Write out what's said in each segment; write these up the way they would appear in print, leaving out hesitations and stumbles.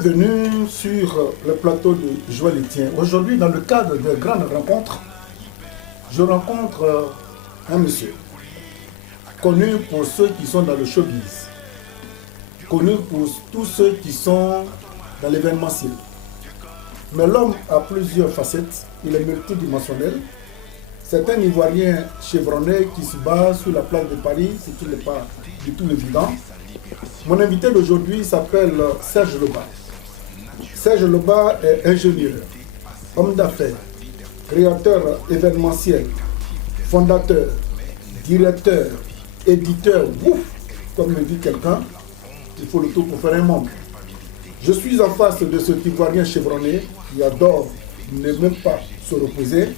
Bienvenue sur le plateau de Joël Etienne. Aujourd'hui, dans le cadre de grandes rencontres, je rencontre un monsieur connu pour ceux qui sont dans le showbiz, connu pour tous ceux qui sont dans l'événementiel. Mais l'homme a plusieurs facettes, il est multidimensionnel. C'est un Ivoirien chevronné qui se bat sur la place de Paris, ce qui n'est pas du tout évident. Mon invité d'aujourd'hui s'appelle Serge Loba. Serge Loba est ingénieur, homme d'affaires, créateur événementiel, fondateur, directeur, éditeur, ouf, comme me dit quelqu'un, il faut le tout pour faire un monde. Je suis en face de cet Ivoirien chevronné qui adore ne même pas se reposer.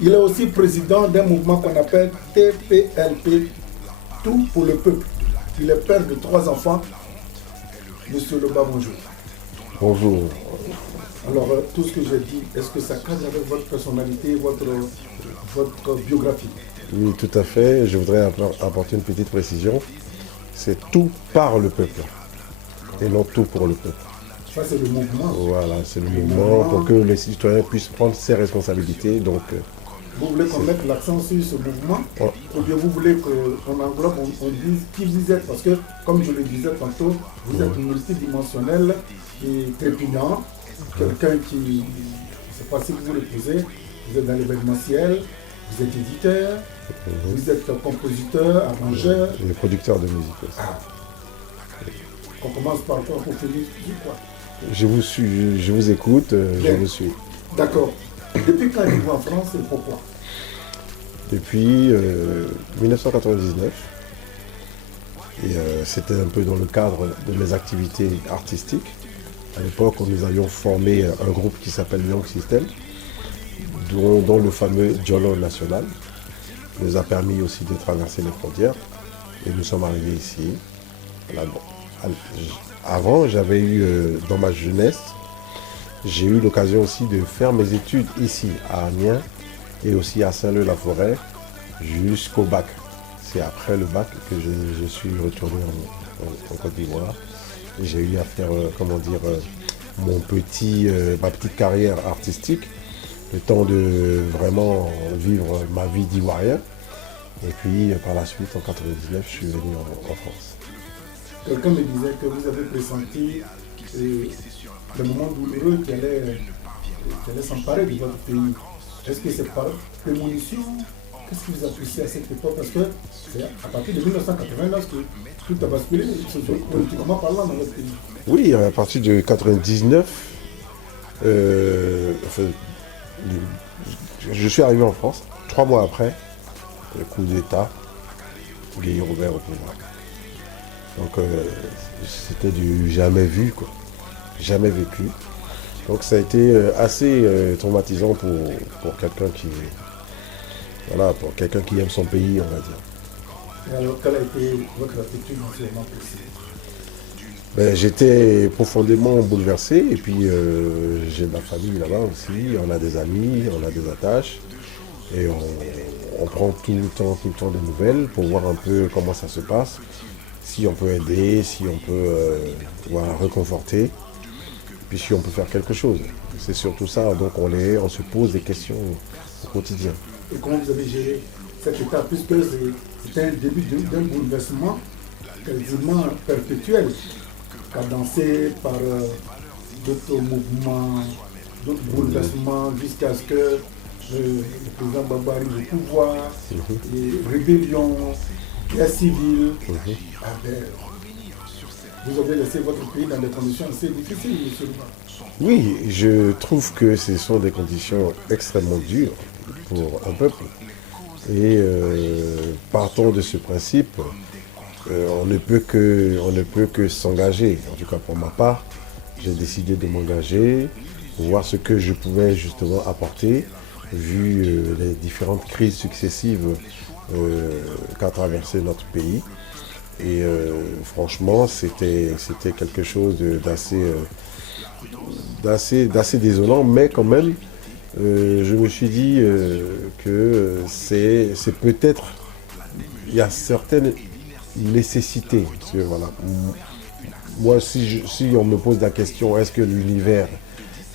Il est aussi président d'un mouvement qu'on appelle TPLP, Tout pour le peuple. Il est père de 3 enfants. Monsieur Loba, bonjour. Bonjour. Alors, tout ce que j'ai dit, est-ce que ça cadre avec votre personnalité, votre biographie? Oui, tout à fait. Je voudrais apporter une petite précision. C'est tout par le peuple et non tout pour le peuple. Ça, c'est le mouvement. Voilà, c'est le mouvement pour que les citoyens puissent prendre ses responsabilités. Donc, vous voulez qu'on mette l'accent sur ce mouvement, ou bien vous voulez qu'on englobe, on dise qui vous êtes? Parce que, comme je le disais tantôt, vous êtes multidimensionnel et trépignant. Quelqu'un qui, je ne sais pas si vous le posez, vous êtes dans l'événementiel, vous êtes éditeur, vous êtes compositeur, arrangeur. et producteur de musique aussi. On commence par quoi pour finir quoi? Je vous écoute, je vous suis. D'accord. Depuis quand êtes-vous en France et pourquoi? Depuis 1999. Et c'était un peu dans le cadre de mes activités artistiques. À l'époque, nous avions formé un groupe qui s'appelle Young System, dont le fameux Jolo National nous a permis aussi de traverser les frontières. Et nous sommes arrivés ici. Voilà, bon. Avant, j'avais eu, dans ma jeunesse, j'ai eu l'occasion aussi de faire mes études ici, à Amiens, et aussi à Saint-Leu-la-Forêt, jusqu'au bac. C'est après le bac que je suis retourné en Côte d'Ivoire. J'ai eu à faire, ma petite carrière artistique, le temps de vraiment vivre ma vie d'Ivoirien. Et puis, par la suite, en 1999, je suis venu en France. Quelqu'un me disait que vous avez pressenti le moment douloureux qui allait s'emparer de votre pays. Est-ce que c'est par prémonition? Qu'est-ce qui vous a poussé à cette époque? Parce que c'est à partir de 1989 que tout a basculé, politiquement parlant, dans votre pays. Oui, à partir de 1999, je suis arrivé en France. 3 mois après, le coup d'État, Guillaume Robert au pouvoir. Donc c'était du jamais vu, quoi. Jamais vécu. Donc ça a été assez traumatisant pour quelqu'un qui aime son pays, on va dire. Et alors, quelle a été votre attitude dans ce moment précis? J'étais profondément bouleversé et puis j'ai de la famille là-bas aussi, on a des amis, on a des attaches et on prend tout le temps des nouvelles pour voir un peu comment ça se passe, si on peut aider, si on peut réconforter, puis si on peut faire quelque chose. C'est surtout ça, donc on se pose des questions au quotidien. Et comment vous avez géré cette étape, puisque c'était un début d'un bouleversement quasiment perpétuel, cadencé par d'autres mouvements, d'autres bouleversements, jusqu'à ce que le président Gbagbo arrive au pouvoir, et rébellion, guerre civile. Vous avez laissé votre pays dans des conditions assez difficiles, monsieur Loba. Oui, je trouve que ce sont des conditions extrêmement dures pour un peuple. Et partons de ce principe, on ne peut que s'engager. En tout cas pour ma part, j'ai décidé de m'engager, pour voir ce que je pouvais justement apporter, vu les différentes crises successives qu'a traversé notre pays. Et franchement, c'était quelque chose d'assez désolant, mais quand même, je me suis dit que c'est peut-être, il y a certaines nécessités. Parce que, voilà, moi, si on me pose la question, est-ce que l'univers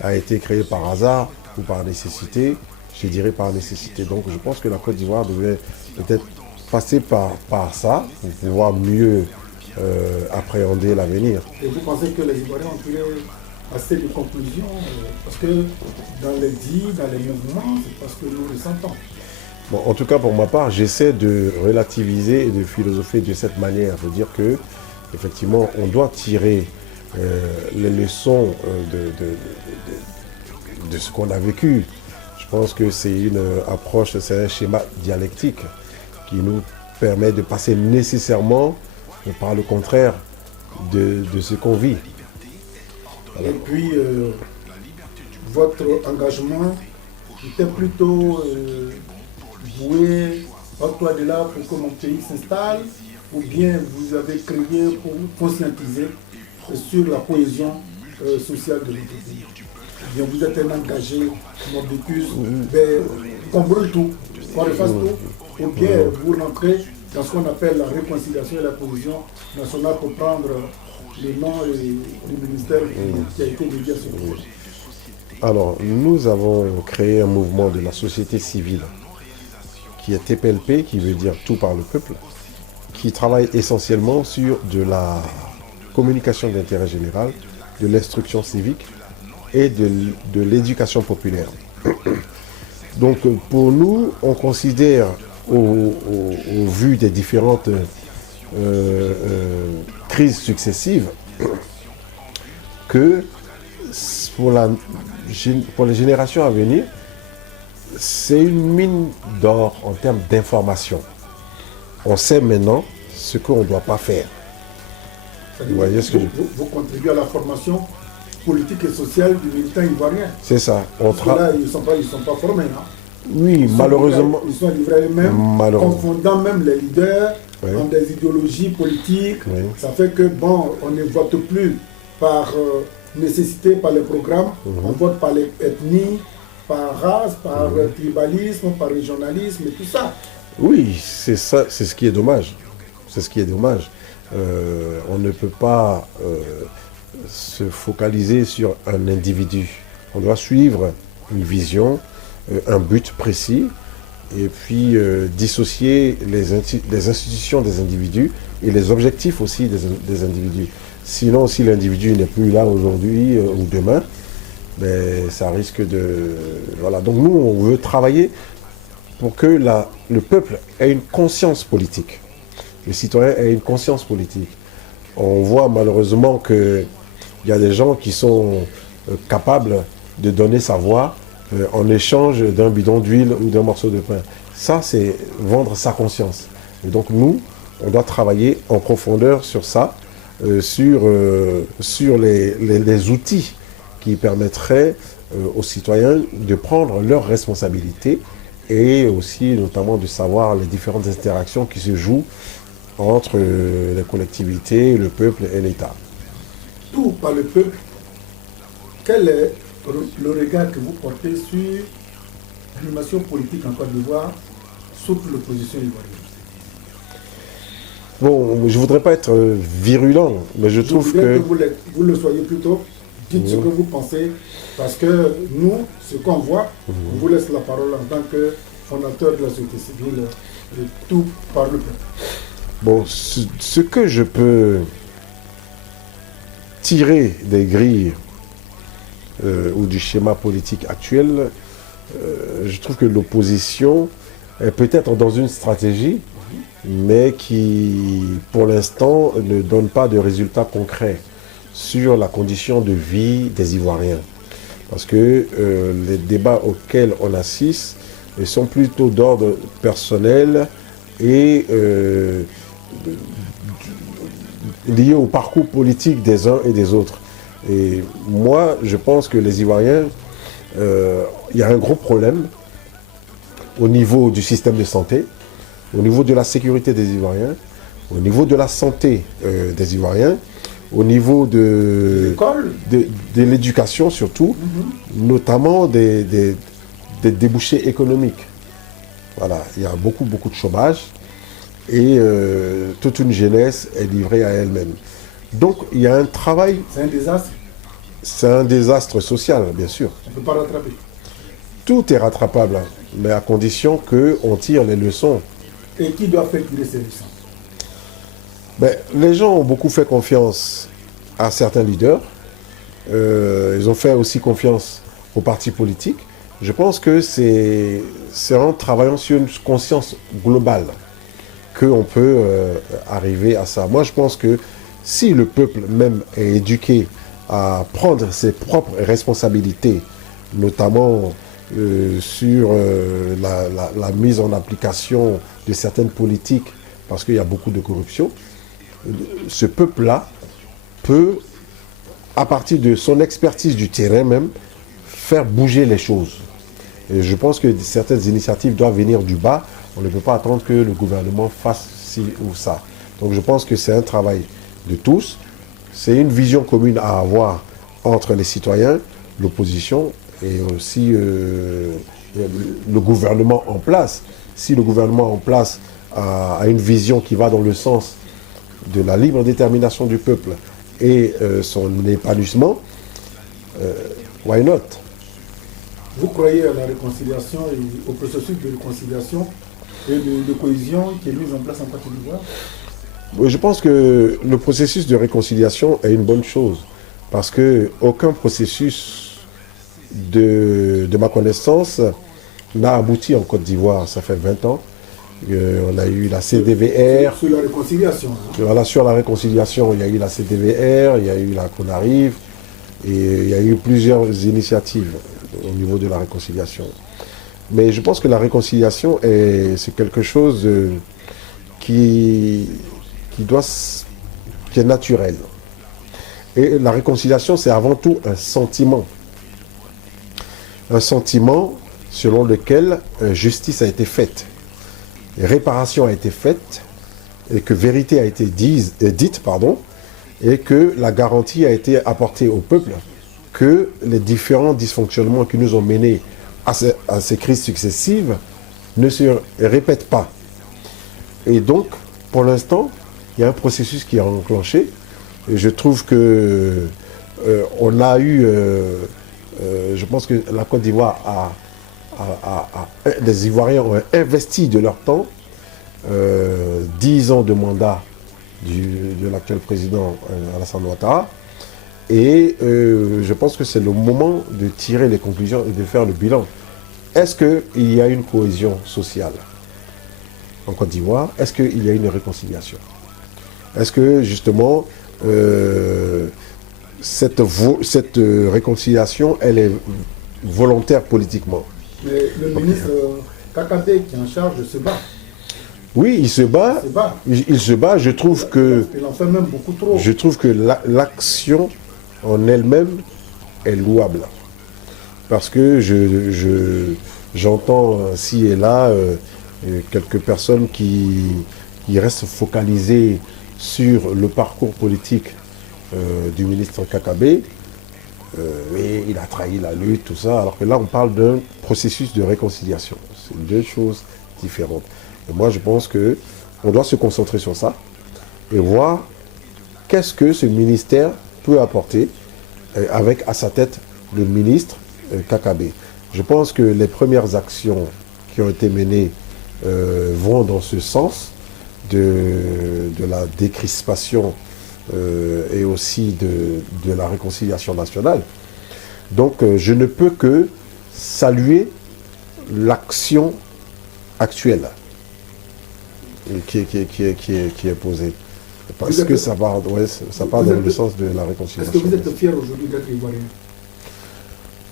a été créé par hasard ou par nécessité, je dirais par nécessité. Donc je pense que la Côte d'Ivoire devait peut-être passer par ça pour pouvoir mieux appréhender l'avenir. Et vous pensez que les Ivoiriens ont tiré assez de conclusions parce que dans les dits, dans les mouvements, c'est parce que nous ressentons. Bon, en tout cas, pour ma part, j'essaie de relativiser et de philosopher de cette manière. Je veux dire que, effectivement, on doit tirer les leçons de ce qu'on a vécu. Je pense que c'est une approche, c'est un schéma dialectique qui nous permet de passer nécessairement par le contraire de ce qu'on vit. Voilà. Et puis, votre engagement était plutôt voué au toit de là pour que mon pays s'installe, ou bien vous avez créé pour conscientiser sur la cohésion sociale de notre pays. Ou bien vous êtes un engagé, mordicus, qu'on brûle tout, qu'on refasse tout, ou bien vous rentrez dans ce qu'on appelle la réconciliation et la cohésion nationale pour prendre le nom du ministère qui a été dédié à ce projet. Alors, nous avons créé un mouvement de la société civile qui est TPLP, qui veut dire tout par le peuple, qui travaille essentiellement sur de la communication d'intérêt général, de l'instruction civique et de l'éducation populaire. Donc pour nous, on considère au vu des différentes crises successives que pour les générations à venir, c'est une mine d'or en termes d'information. On sait maintenant ce qu'on ne doit pas faire. Vous voyez ce que vous contribuez à la formation politique et sociale du militant ivoirien. C'est ça. Là, ils ne sont pas formés. Hein. Oui, malheureusement. Ils sont livrés eux-mêmes, confondant même les leaders dans des idéologies politiques. Oui. Ça fait que, bon, on ne vote plus par nécessité, par les programmes. On vote par les ethnies, par race, par tribalisme, par régionalisme et tout ça. Oui, c'est ça, c'est ce qui est dommage. C'est ce qui est dommage. On ne peut pas se focaliser sur un individu. On doit suivre une vision, un but précis, et puis dissocier les institutions des individus et les objectifs aussi des individus. Sinon, si l'individu n'est plus là aujourd'hui ou demain, ben, ça risque de... Voilà. Donc nous, on veut travailler pour que le peuple ait une conscience politique. Les citoyens aient une conscience politique. On voit malheureusement qu'il y a des gens qui sont capables de donner sa voix en échange d'un bidon d'huile ou d'un morceau de pain. Ça, c'est vendre sa conscience. Et donc nous, on doit travailler en profondeur sur ça, sur les outils qui permettraient aux citoyens de prendre leurs responsabilités et aussi notamment de savoir les différentes interactions qui se jouent entre les collectivités, le peuple et l'État. Tout par le peuple, quel est le regard que vous portez sur l'animation politique en Côte d'Ivoire, surtout l'opposition ivoirienne? Bon, je ne voudrais pas être virulent, mais je trouve que... Vous le soyez plutôt, dites ce que vous pensez, parce que nous, ce qu'on voit, on vous laisse la parole en tant que fondateur de la société civile, tout par le peuple. Bon, ce que je peux tirer des grilles ou du schéma politique actuel, je trouve que l'opposition est peut-être dans une stratégie, mais qui, pour l'instant, ne donne pas de résultats concrets sur la condition de vie des Ivoiriens. Parce que les débats auxquels on assiste sont plutôt d'ordre personnel et liés au parcours politique des uns et des autres. Et moi, je pense que les Ivoiriens, il y a un gros problème au niveau du système de santé, au niveau de la sécurité des Ivoiriens, au niveau de la santé des Ivoiriens, au niveau de l'éducation surtout, notamment des débouchés économiques. Voilà, il y a beaucoup de chômage et toute une jeunesse est livrée à elle-même. Donc il y a un travail, C'est un désastre, c'est un désastre social, bien sûr. on ne peut pas rattraper. Tout est rattrapable, hein, mais à condition qu'on tire les leçons. Et qui doit faire tirer ces leçons? Ben, les gens ont beaucoup fait confiance à certains leaders. Ils ont fait aussi confiance aux partis politiques. Je pense que c'est en travaillant sur une conscience globale qu'on peut arriver à ça. Moi, je pense que si le peuple même est éduqué à prendre ses propres responsabilités, notamment sur la mise en application de certaines politiques, parce qu'il y a beaucoup de corruption, ce peuple-là peut, à partir de son expertise du terrain même, faire bouger les choses. Et je pense que certaines initiatives doivent venir du bas. On ne peut pas attendre que le gouvernement fasse ci ou ça. Donc je pense que c'est un travail de tous. C'est une vision commune à avoir entre les citoyens, l'opposition et aussi le gouvernement en place. Si le gouvernement en place a une vision qui va dans le sens de la libre détermination du peuple et son épanouissement, why not? Vous croyez à la réconciliation et au processus de réconciliation et de cohésion qui est mis en place en Côte d'Ivoire? Je pense que le processus de réconciliation est une bonne chose parce qu'aucun processus de ma connaissance n'a abouti en Côte d'Ivoire. Ça fait 20 ans. On a eu la CDVR. Sur la réconciliation. Hein. Voilà, sur la réconciliation, il y a eu la CDVR, il y a eu la CONARIV et il y a eu plusieurs initiatives au niveau de la réconciliation. Mais je pense que la réconciliation c'est quelque chose qui est naturel. Et la réconciliation, c'est avant tout un sentiment. Un sentiment selon lequel justice a été faite, réparation a été faite, et que vérité a été dite, et que la garantie a été apportée au peuple que les différents dysfonctionnements qui nous ont menés à ces crises successives ne se répètent pas. Et donc, pour l'instant, il y a un processus qui est enclenché. Et je trouve que on a eu, je pense que la Côte d'Ivoire les Ivoiriens ont investi de leur temps, 10 ans de mandat de l'actuel président Alassane Ouattara. Et je pense que c'est le moment de tirer les conclusions et de faire le bilan. Est-ce qu'il y a une cohésion sociale en Côte d'Ivoire? Est-ce qu'il y a une réconciliation? Est-ce que justement cette réconciliation, elle est volontaire politiquement? Mais le ministre Kakabé qui est en charge se bat. Oui, il se bat. Il se bat. Je trouve que. Il en fait même beaucoup trop. Je trouve que l'action en elle-même est louable. Parce que j'entends ci et là quelques personnes qui restent focalisées sur le parcours politique du ministre Kakabé. Et il a trahi la lutte, tout ça. Alors que là, on parle d'un processus de réconciliation. C'est deux choses différentes. Et moi, je pense qu'on doit se concentrer sur ça et voir qu'est-ce que ce ministère peut apporter avec à sa tête le ministre Kakabé. Je pense que les premières actions qui ont été menées vont dans ce sens de la décrispation et aussi de la réconciliation nationale. Donc je ne peux que saluer l'action actuelle qui est posée. Parce que ça part dans le sens de la réconciliation. Est-ce que vous êtes fier aujourd'hui d'être Ivoirien?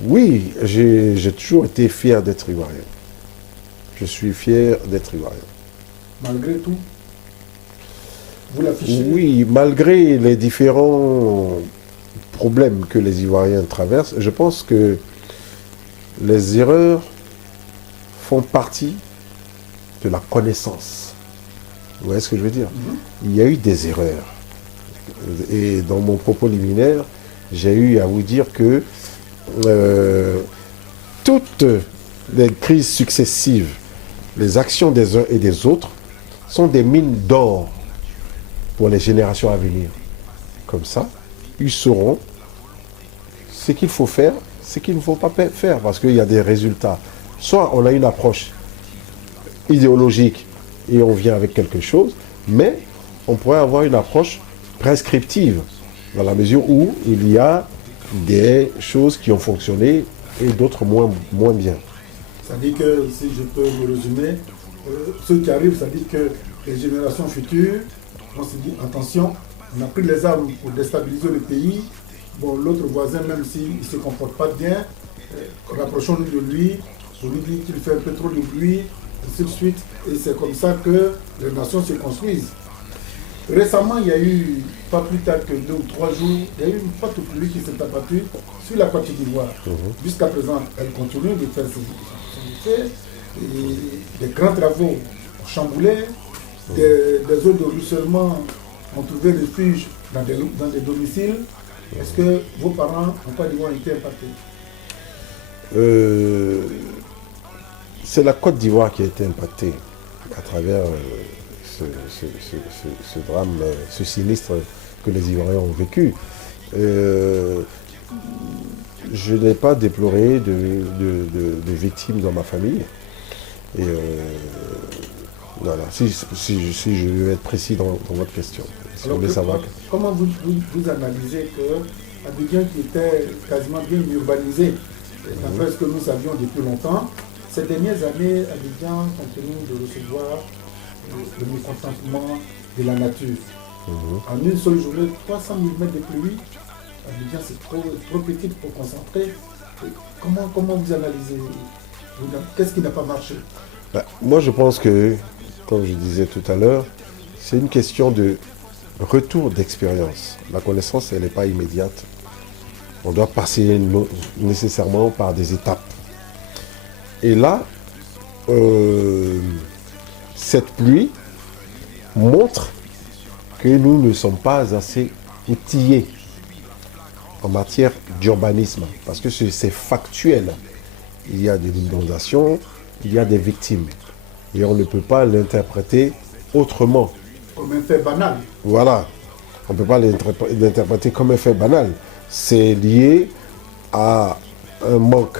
Oui, j'ai toujours été fier d'être Ivoirien. Je suis fier d'être Ivoirien. Malgré tout, vous l'affichez? Oui, malgré les différents problèmes que les Ivoiriens traversent, je pense que les erreurs font partie de la connaissance. Vous voyez ce que je veux dire? Il y a eu des erreurs. Et dans mon propos liminaire, j'ai eu à vous dire que toutes les crises successives, les actions des uns et des autres, sont des mines d'or pour les générations à venir. comme ça, ils sauront ce qu'il faut faire, ce qu'il ne faut pas faire, parce qu'il y a des résultats. Soit on a une approche idéologique et on vient avec quelque chose, mais on pourrait avoir une approche prescriptive, dans la mesure où il y a des choses qui ont fonctionné et d'autres moins bien. Ça dit que, si je peux me résumer, ceux qui arrivent, ça dit que les générations futures, on se dit attention, on a pris les armes pour déstabiliser le pays. Bon, l'autre voisin, même s'il ne se comporte pas bien, rapprochons-nous de lui, on lui dit qu'il fait un peu trop de bruit, ainsi de suite. Et c'est comme ça que les nations se construisent. Récemment, il y a eu, pas plus tard que 2 ou 3 jours, il y a eu une forte pluie qui s'est abattue sur la Côte d'Ivoire. Jusqu'à présent, elle continue de faire ses effets. Des grands travaux ont chamboulé, des eaux de ruissellement ont trouvé refuge dans des domiciles. Est-ce que vos parents en Côte d'Ivoire ont été impactés? C'est la Côte d'Ivoire qui a été impactée à travers ce drame, ce sinistre que les Ivoiriens ont vécu. Je n'ai pas déploré de victimes dans ma famille. Et voilà, si je vais être précis dans votre question. Si Alors, vous voulez savoir. Comment vous analysez que Abidjan, qui était quasiment bien urbanisé, d'après ce que nous savions depuis longtemps, ces dernières années, Abidjan continue de recevoir le mécontentement de la nature. En une seule journée, 300 mm de pluie, Abidjan c'est trop petit pour concentrer. Comment vous analysez? Qu'est-ce qui n'a pas marché? Moi je pense que, comme je disais tout à l'heure, c'est une question de retour d'expérience. La connaissance, elle n'est pas immédiate. On doit passer nécessairement par des étapes. Et là, cette pluie montre que nous ne sommes pas assez outillés en matière d'urbanisme. Parce que c'est factuel. Il y a des inondations, il y a des victimes. Et on ne peut pas l'interpréter autrement. Comme un fait banal. Voilà. On ne peut pas l'interpréter comme un fait banal. C'est lié à un manque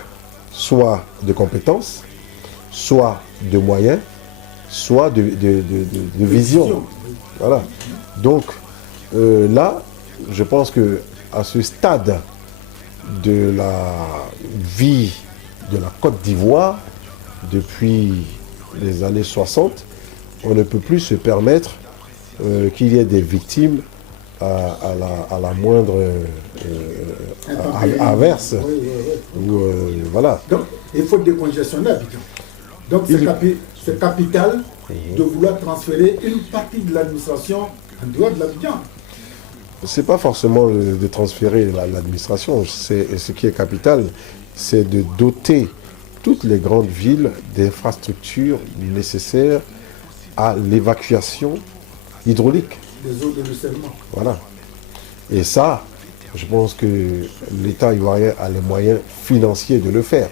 soit de compétences, soit de moyens, soit de vision. Voilà. Donc là, je pense que à ce stade de la vie de la Côte d'Ivoire, depuis les années 60, on ne peut plus se permettre qu'il y ait des victimes à la moindre averse. Voilà. Donc, il faut décongestionner Abidjan. Donc, c'est capital de vouloir transférer une partie de l'administration en dehors de l'Abidjan. Ce n'est pas forcément de transférer l'administration. Ce qui est capital, c'est de doter toutes les grandes villes d'infrastructures nécessaires à l'évacuation hydraulique. Des eaux de ruissellement. Voilà. Et ça, je pense que l'État ivoirien a les moyens financiers de le faire.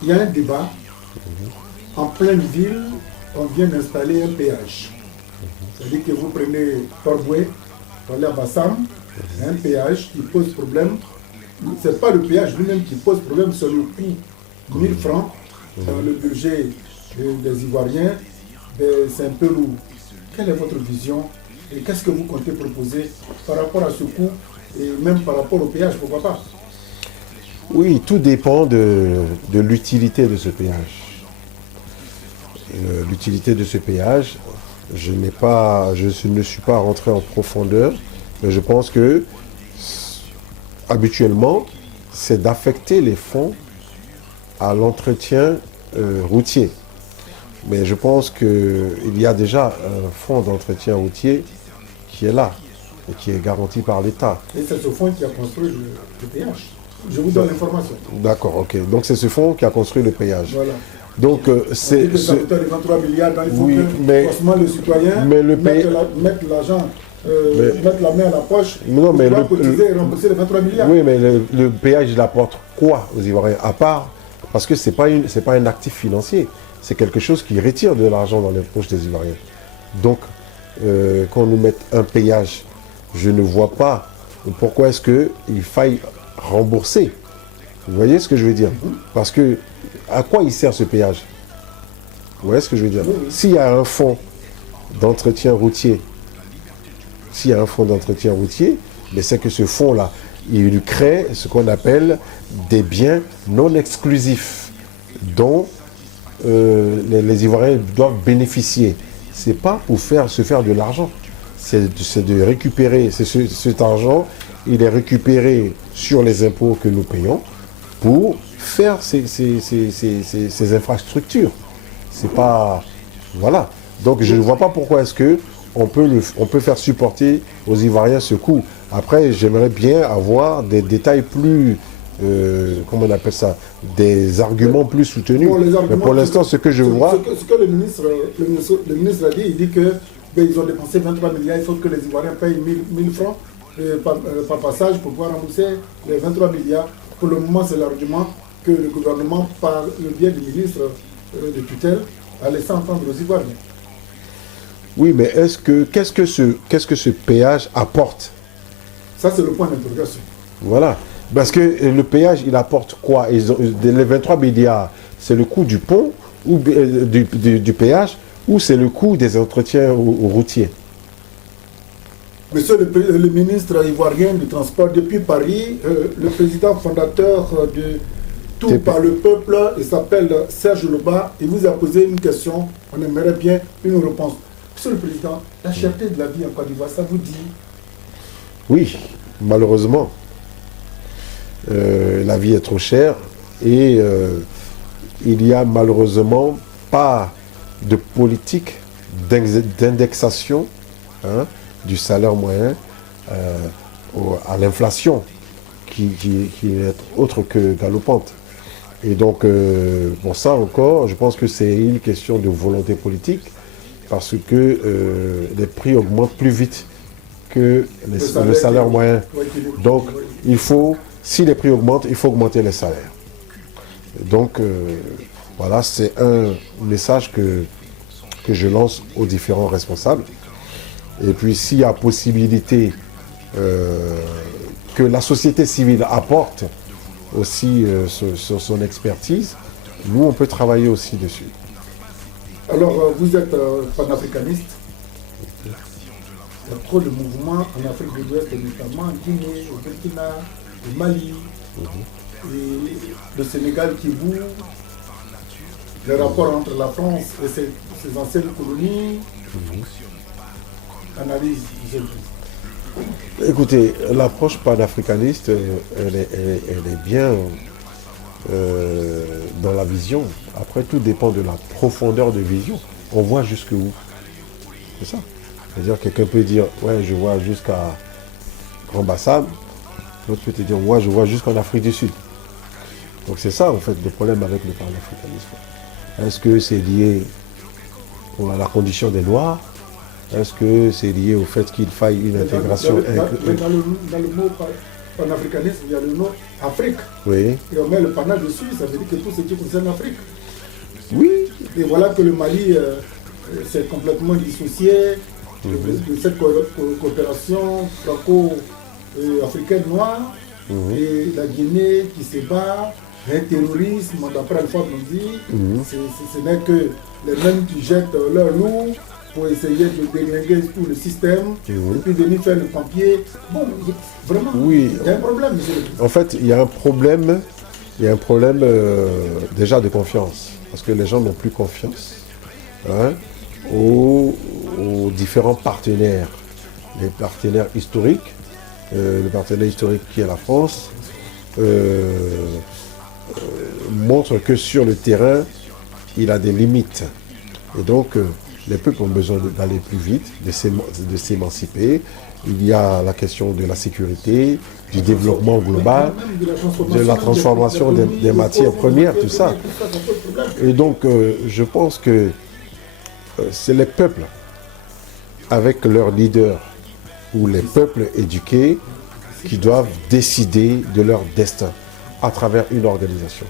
Il y a un débat. En pleine ville, on vient d'installer un péage. C'est-à-dire que vous prenez Torboué, pour aller à Bassam, un péage qui pose problème. Ce n'est pas le péage lui-même qui pose problème, c'est le coût. 1000 francs dans le budget des Ivoiriens, c'est un peu lourd. Quelle est votre vision et qu'est-ce que vous comptez proposer par rapport à ce coût et même par rapport au péage, pourquoi pas? Oui, tout dépend de l'utilité de ce péage. L'utilité de ce péage, je ne suis pas rentré en profondeur, mais je pense que habituellement, c'est d'affecter les fonds à l'entretien routier. Mais je pense qu'il y a déjà un fonds d'entretien routier qui est là et qui est garanti par l'État. Et c'est ce fonds qui a construit le péage. Je vous donne l'information. D'accord, ok. Donc c'est ce fonds qui a construit le péage. Voilà. Donc c'est... Le capital de 23 milliards, il faut oui, que forcément le citoyen mette l'argent, mettre la main à la poche pour cotiser et rembourser les 23 milliards. Oui, mais le péage, il apporte quoi aux Ivoiriens? À part, parce que ce n'est pas un actif financier. C'est quelque chose qui retire de l'argent dans les poches des Ivoiriens. Donc, qu'on nous mette un péage je ne vois pas pourquoi est-ce qu'il faille rembourser. Vous voyez ce que je veux dire? Parce que, à quoi il sert ce péage? Vous voyez ce que je veux dire? S'il y a un fonds d'entretien routier, mais c'est que ce fonds-là, il crée ce qu'on appelle des biens non exclusifs dont les Ivoiriens doivent bénéficier. C'est pas pour se faire de l'argent. C'est de récupérer, cet argent, il est récupéré sur les impôts que nous payons pour faire ces infrastructures. C'est pas... Voilà. Donc je ne vois pas pourquoi est-ce que on peut faire supporter aux Ivoiriens ce coût. Après, j'aimerais bien avoir des détails plus... comment on appelle ça? Des arguments plus soutenus. Mais pour l'instant, ce que je vois... Ce que le ministre a dit, il dit que ils ont dépensé 23 milliards, il faut que les Ivoiriens payent 1000 francs par passage pour pouvoir rembourser les 23 milliards. Pour le moment, c'est l'argument que le gouvernement, par le biais du ministre de tutelle, a laissé entendre aux Ivoiriens. Oui, mais qu'est-ce que ce péage apporte? Ça, c'est le point d'interrogation. Voilà. Parce que le péage, il apporte quoi? Les 23 milliards, c'est le coût du pont, ou du péage, ou c'est le coût des entretiens routiers? Monsieur le ministre ivoirien du Transport, depuis Paris, le président fondateur de Tout par le Peuple, il s'appelle Serge Loba, il vous a posé une question, on aimerait bien une réponse. Monsieur le Président, la cherté de la vie en Côte d'Ivoire, ça vous dit? Oui, malheureusement. La vie est trop chère et il n'y a malheureusement pas de politique d'indexation du salaire moyen à l'inflation qui est autre que galopante. Et donc, pour ça encore, je pense que c'est une question de volonté politique parce que les prix augmentent plus vite que le salaire moyen. Donc, si les prix augmentent, il faut augmenter les salaires. Donc, voilà, c'est un message que je lance aux différents responsables. Et puis, s'il y a possibilité que la société civile apporte aussi son expertise, nous, on peut travailler aussi dessus. Alors, vous êtes panafricaniste. Il y a trop de mouvements en Afrique de l'Ouest, notamment en Guinée, au Burkina, au Mali, et le Sénégal qui boue, les rapports entre la France et ses anciennes colonies. Analyse, monsieur le Président. Écoutez, l'approche panafricaniste, elle est bien dans la vision. Après, tout dépend de la profondeur de vision. On voit jusqu'où. C'est ça. C'est-à-dire, quelqu'un peut dire, ouais, je vois jusqu'à Grand Bassam. L'autre peut te dire, moi, je vois jusqu'en Afrique du Sud. Donc, c'est ça, en fait, le problème avec le panafricanisme. Est-ce que c'est lié à la condition des Noirs? Est-ce que c'est lié au fait qu'il faille une intégration? Dans le mot panafricanisme, il y a le mot Afrique. Oui. Et on met le pana dessus, ça veut dire que tout ce qui concerne l'Afrique. Oui. Et voilà que le Mali s'est complètement dissocié de cette coopération franco-africaine noire. Et la Guinée qui se bat, un terrorisme, d'après Alpha Blondy, ce n'est que les mêmes qui jettent leur loup pour essayer de déglinguer tout le système, et puis venir faire le pompier. Bon, vraiment, oui. Il y a un problème, monsieur. En fait, il y a un problème déjà de confiance, parce que les gens n'ont plus confiance aux différents partenaires, les partenaires historiques, le partenaire historique qui est la France, montre que sur le terrain, il a des limites. Et donc, les peuples ont besoin d'aller plus vite, de s'émanciper. Il y a la question de la sécurité, du développement global, de la transformation des matières premières, tout ça. Et donc, je pense que c'est les peuples, avec leurs leaders, ou les peuples éduqués, qui doivent décider de leur destin à travers une organisation.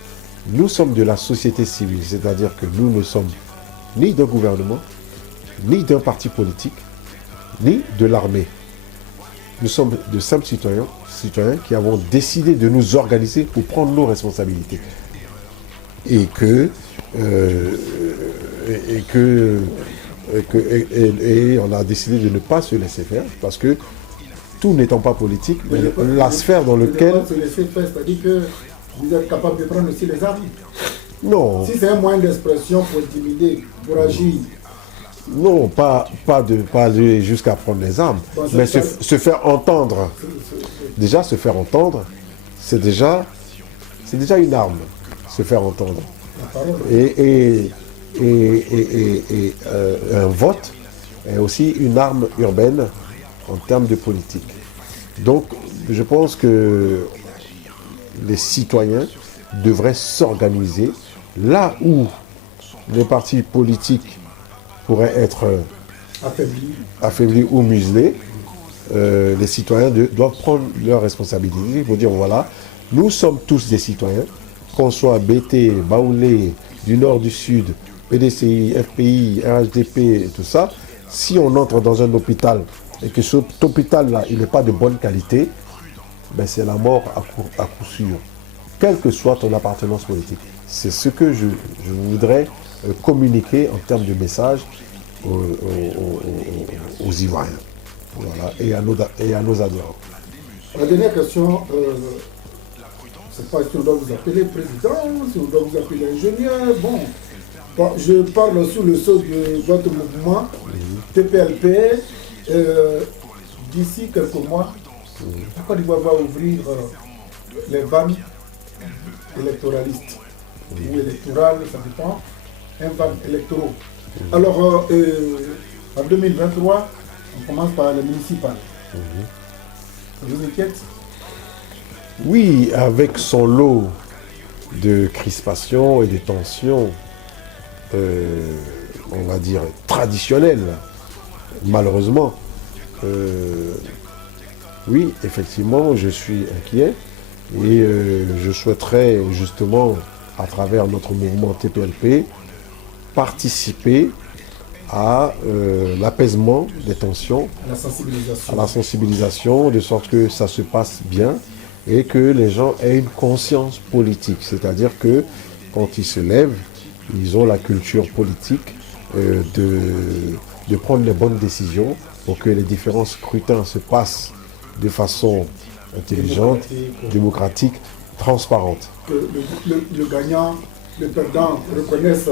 Nous sommes de la société civile, c'est-à-dire que nous ne sommes ni d'un gouvernement, ni d'un parti politique, ni de l'armée. nous sommes de simples citoyens qui avons décidé de nous organiser pour prendre nos responsabilités. Et on a décidé de ne pas se laisser faire parce que tout n'étant pas politique, mais la sphère dans laquelle... Se laisser faire, c'est-à-dire que vous êtes capable de prendre aussi les armes. Non. Si c'est un moyen d'expression pour intimider, pour agir. Non, pas aller jusqu'à prendre les armes, mais se faire entendre. Déjà, se faire entendre, c'est déjà une arme, se faire entendre. Et un vote est aussi une arme urbaine en termes de politique. Donc, je pense que les citoyens devraient s'organiser là où les partis politiques pourraient être affaiblis ou muselés. Les citoyens doivent prendre leurs responsabilités pour dire voilà, nous sommes tous des citoyens, qu'on soit BT, Baoulé, du Nord, du Sud, PDCI, FPI, RHDP et tout ça. Si on entre dans un hôpital et que cet hôpital-là, il n'est pas de bonne qualité, ben c'est la mort à coup sûr, quelle que soit ton appartenance politique. C'est ce que je voudrais communiquer en termes de message aux Ivoiriens, voilà, et à nos adhérents. La dernière question, je ne sais pas si on doit vous appeler président, si on doit vous appeler ingénieur. Bon, je parle sous le sceau de votre mouvement, TPLP. D'ici quelques mois, la Côte d'Ivoire va ouvrir les vannes électoralistes ou électorales, ça dépend, un van électoraux. Alors, en 2023, on commence par les municipales. Ça vous inquiète? Oui, avec son lot de crispations et de tensions, on va dire traditionnelles, malheureusement. Oui, effectivement, je suis inquiet et je souhaiterais justement, à travers notre mouvement TPLP, participer à l'apaisement des tensions, à la sensibilisation, de sorte que ça se passe bien et que les gens aient une conscience politique. C'est-à-dire que quand ils se lèvent, ils ont la culture politique de prendre les bonnes décisions pour que les différents scrutins se passent de façon intelligente, démocratique, transparente. Que le gagnant, le perdant reconnaissent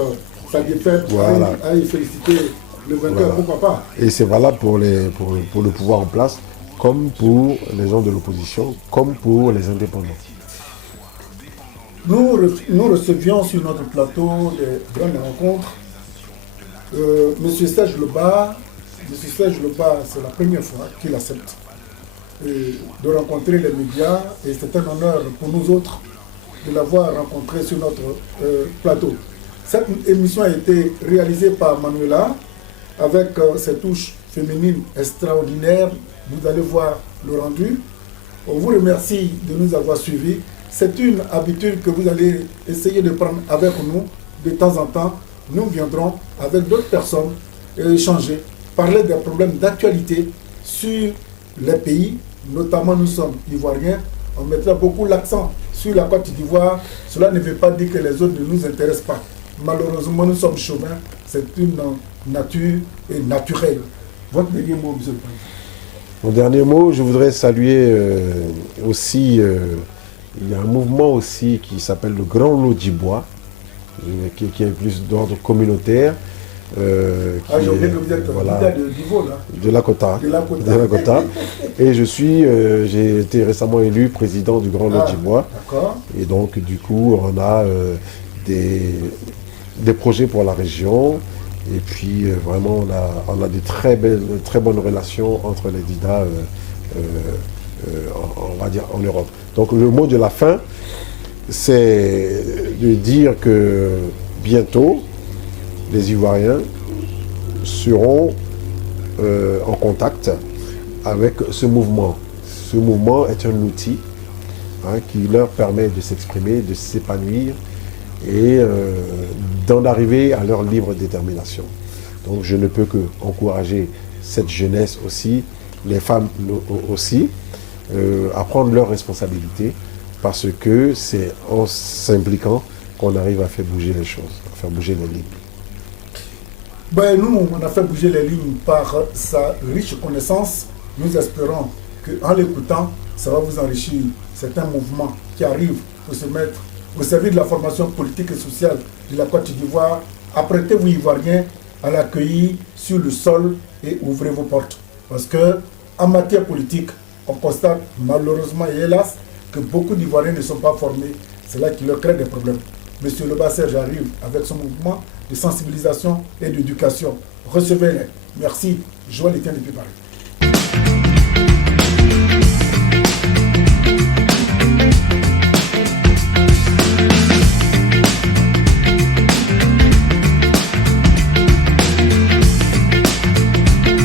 sa défaite, voilà. À y féliciter le vainqueur, pourquoi pas. Et c'est valable pour le pouvoir en place, comme pour les gens de l'opposition, comme pour les indépendants. Nous recevions sur notre plateau des grandes rencontres M. Serge Loba. M. Serge Loba, c'est la première fois qu'il accepte de rencontrer les médias et c'est un honneur pour nous autres de l'avoir rencontré sur notre plateau. Cette émission a été réalisée par Manuela avec ses touches féminines extraordinaires. Vous allez voir le rendu. On vous remercie de nous avoir suivis. C'est une habitude que vous allez essayer de prendre avec nous de temps en temps. Nous viendrons avec d'autres personnes et échanger, parler des problèmes d'actualité sur les pays, notamment nous sommes ivoiriens. On mettra beaucoup l'accent sur la Côte d'Ivoire. Cela ne veut pas dire que les autres ne nous intéressent pas. Malheureusement, nous sommes chauvins. C'est une nature et naturelle. Votre dernier mot, monsieur le Président. Mon dernier mot, je voudrais saluer aussi, il y a un mouvement aussi qui s'appelle le Grand Lot du Bois, qui est plus d'ordre communautaire. J'ai oublié que vous êtes de Lakota. Et j'ai été récemment élu président du Grand Lot du Bois. Et donc, du coup, on a des projets pour la région. Et puis, vraiment, on a de très bonnes relations entre les Dida, on va dire, en Europe. Donc, le mot de la fin, c'est de dire que bientôt, les Ivoiriens seront en contact avec ce mouvement. Ce mouvement est un outil qui leur permet de s'exprimer, de s'épanouir et d'en arriver à leur libre détermination. Donc je ne peux que encourager cette jeunesse aussi les femmes aussi, à prendre leurs responsabilités, parce que c'est en s'impliquant qu'on arrive à faire bouger les choses, à faire bouger les lignes. Ben, nous, on a fait bouger les lignes par sa riche connaissance. Nous espérons qu'en l'écoutant, ça va vous enrichir. C'est un mouvement qui arrive pour se mettre au service de la formation politique et sociale de la Côte d'Ivoire. Apprêtez-vous, Ivoiriens, à l'accueillir sur le sol et ouvrez vos portes. Parce qu'en matière politique, on constate malheureusement et hélas que beaucoup d'Ivoiriens ne sont pas formés. C'est là qui leur crée des problèmes. Monsieur Loba Serge arrive avec son mouvement de sensibilisation et d'éducation. Recevez-les. Merci. Joël Etienne depuis Paris.